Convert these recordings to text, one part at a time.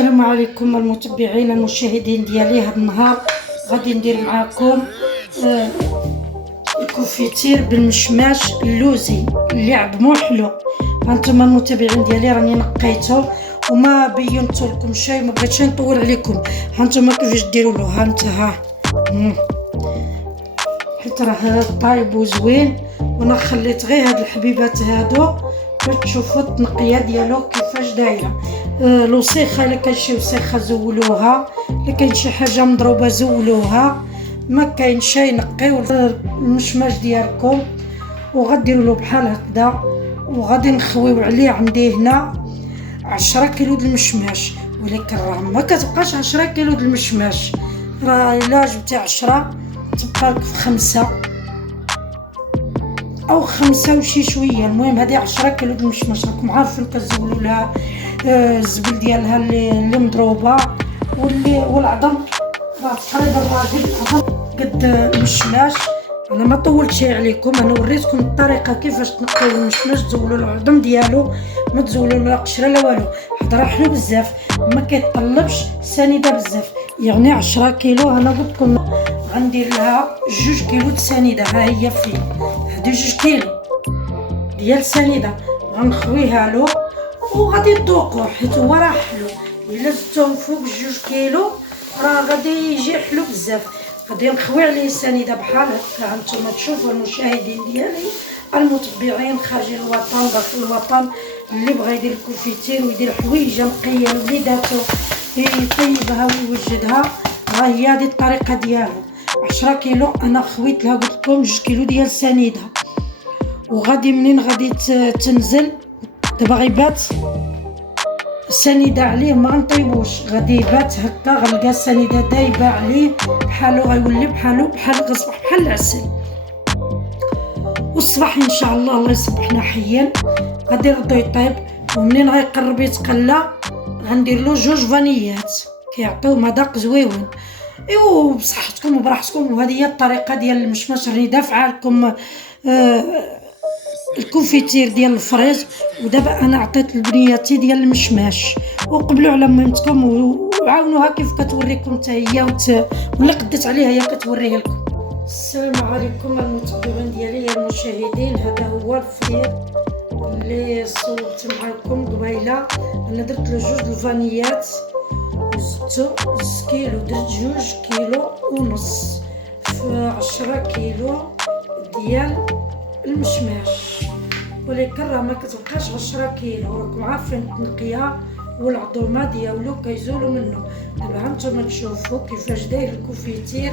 السلام عليكم المتابعين المشاهدين ديالي. هذا النهار غادي ندير معكم الكوفيتير بالمشماش اللوزي اللي عظمو حلو. هانتوما المتابعين ديالي راني نقيته وما بينت لكم شيء، ما بغيتش نطول عليكم. هانتوما كيفاش ديروا له، ها حيت راه طايب وزوين، وانا خليت غير هاد الحبيبات هادو باش تشوفوا التنقيه ديالو كيفاش دايره. الوسيخه الا كاين شي وسيخه زولوها، الا كاين شي حاجه مضروبه زولوها، ما كاين شي نقيو المشماش ديالكم وغديروا له بحال هكذا. وغادي نخويو عليه عندي هنا 10 كيلو د المشماش، ولكن راه ما كتبقاش 10 كيلو د المشماش، راه الا جبتي 10 تبقى لك في 5 او 5 وشي شويه. المهم هذه 10 كيلو د المشماش، راكم عارفين كتزولوا لها الزبل ديالها اللي مضروبه والعظم راه تقريبا راجل العظم قد المشماش. انا ما طولتش عليكم، انا وريتكم الطريقه كيفاش تنقيو المشماش، تزولوا العظم ديالو، ما تزولوا لا قشره لا والو. حيت راه حلو بزاف، ما كيتطلبش سنيده بزاف. يعني 10 كيلو انا قلت لكم غندير لها 2 كيلو د سنيده. ها هي فين هادو 2 كيلو ديال سنيده غنخويها له وغادي تذوقوه، حيت هو راه حلو. الا زدتهم فوق 2 كيلو راه غادي يجي حلو بزاف. غادي نخوي عليه السنيده بحال هكا. هانتوما تشوفوا المشاهدين ديالي المتبعين خارج الوطن داخل الوطن، اللي بغى يدير الكوفيتير ويدير حويجه نقيه لوليداتو يطيبها ويوجدها، ها هي هذه الطريقه ديالو. 10 كيلو انا خويت لها قلت لكم 2 كيلو ديال السنيده. وغادي منين غادي تنزل دابا غيبات السنيده عليه، ما غنطيبوش، غادي يبات هكا، غنلقى السنيده دايبه عليه بحالو، غيولي بحال غيصبح بحال العسل. والصباح ان شاء الله يصبحنا حيا غادي يردو يطيب. ومنين غيقرب يتقلى غندير له 2 فانيات كيعطيو مذاق زويون. ايوا بصحتكم وبراحتكم. وهذه هي الطريقه ديال المشماش. راني دافعه لكم الكونفيتير ديال الفريز، ودابا انا عطيت البنياتي ديال المشماش. وقبلوا على مهمتكم وعاونوها كيف كتوريكم حتى هي واللي قدت عليها هي كتوريها لكم. السلام عليكم المتابعين ديالي المشاهدين. هذا هو الفطير اللي صورت معكم قبيله. انا درت له 2 الفانيات وزدتو 2 كيلو، درت 2 كيلو ونص في 10 كيلو ديال المشماش، ولكن راه ما كتبقاش 10 كيلو. راكم عارفين التنقيه والعظومه ديالو كيزولوا منه. دابا هانتوما تشوفوا كيفاش داير الكوفيتير.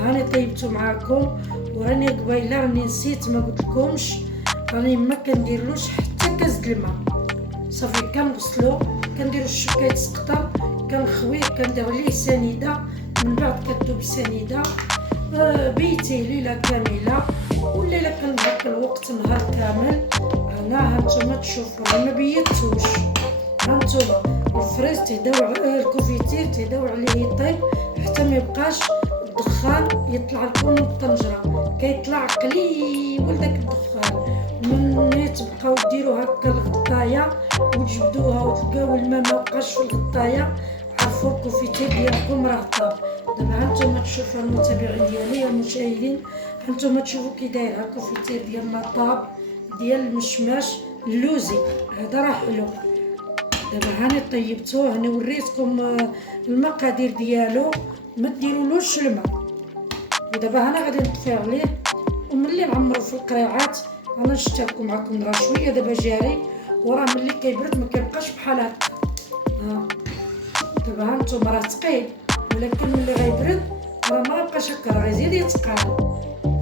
هاني طيبته معكم، وراني قبيله راني نسيت ما قلتلكمش، راني ما كنديرلوش حتى كاس د الماء. صافي كنغسلو، كنديرو الشكايه تسقطر، كنخويه، كندير عليه سنيده، من بعد كتذوب السنيده بيتيه ليله كامله، ولا الا كان داك الوقت نهار كامل. انا هانتوما تشوفوا ما بيتوش. هانتوما الفريز تهداو الكوفيتير تهداو عليه يطيب حتى ما يبقاش الدخان يطلع لكم من الطنجره، كيطلع قليل داك الدخان. من تبقاو ديروا هكا الغطايه وتجبدوها وتلقاو الماء ما بقاش في الغطايه، عرفوا الكوفيتير ديالكم راه طاب. دابا هانتوما تشوفوا المتابعين ديالي المشاهدين، هانتوما تشوفوا كي داير الكوفيتير ديالنا طاب ديال المشماش اللوزي. هذا راه حلو. دابا هاني طيبتوه، هاني وريتكم المقادير ديالو، ما ديرولوش الماء. ودابا انا غادي نطفي عليه، وملي نعمرو في القريعات انا نشتركو معكم راه شويه دابا جاري، وراه ملي كيبرد ما كيبقاش بحال هكا. دابا هانتوما راه ثقيل، ولكن ملي غيبرد راه ما بقاش هكا، راه غيزيد يتقال،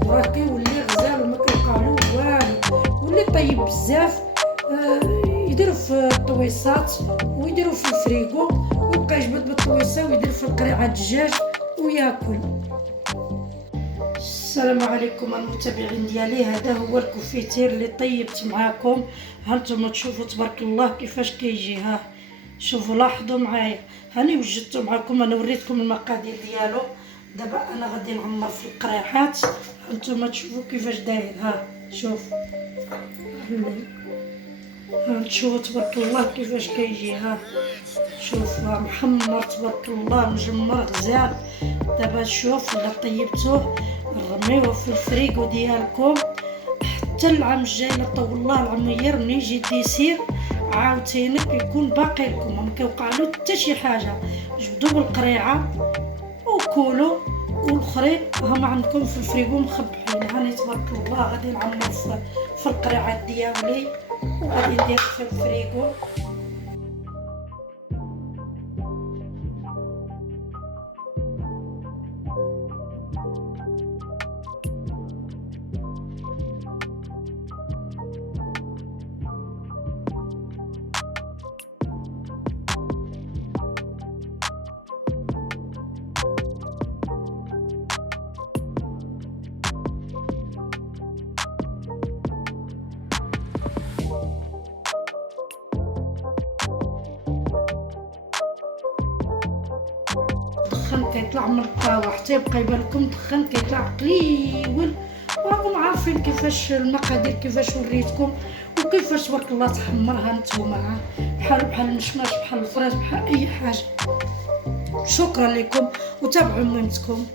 راه كيولي غزال وما كيبقالو والو. واللي طيب بزاف يديروا في الطويصات ويديروا في الفريغو، ويبقى يجبد بالطويصه ويدير في القريعه الدجاج وياكل. السلام عليكم المتابعين ديالي. هذا هو الكوفيتير اللي طيبت معاكم. هانتوما تشوفوا تبارك الله كيفاش كيجي. ها شوفوا لاحظوا معايا، هاني وجدته معكم، انا وريتكم المقادير ديالو. دابا انا غادي نعمر في القريحات. هانتوما تشوفوا كيفاش داير. ها شوف نشوفوا تبارك الله كيفاش كيجي. ها شوف محمر تبارك الله مجمر غزال. دابا شوف الا طيبتوه رميوه في الفريغو ديالكم حتى العام الجاي لا طول الله العمير ملي يجي الديسير عاوتاني كيكون باقي لكم ما كيوقع له حتى شي حاجه. جبدوا بالقريعه وكولوا، والاخرين هما عندكم في الفريغو مخبحين. هاني تبارك الله غادي نعمر في القريعات ديالي وغادي ندير في الفريغو. الدخان كيطلع من الطاوة حتى يبقى يبان لكم الدخان كيطلع قليل. وراكم عارفين كيفاش المقادير كيفاش وريتكم وكيفاش تبارك الله تحمرها نتوما بحال المشماش بحال الفراش بحال اي حاجه. شكرا لكم وتابعوا مهمتكم.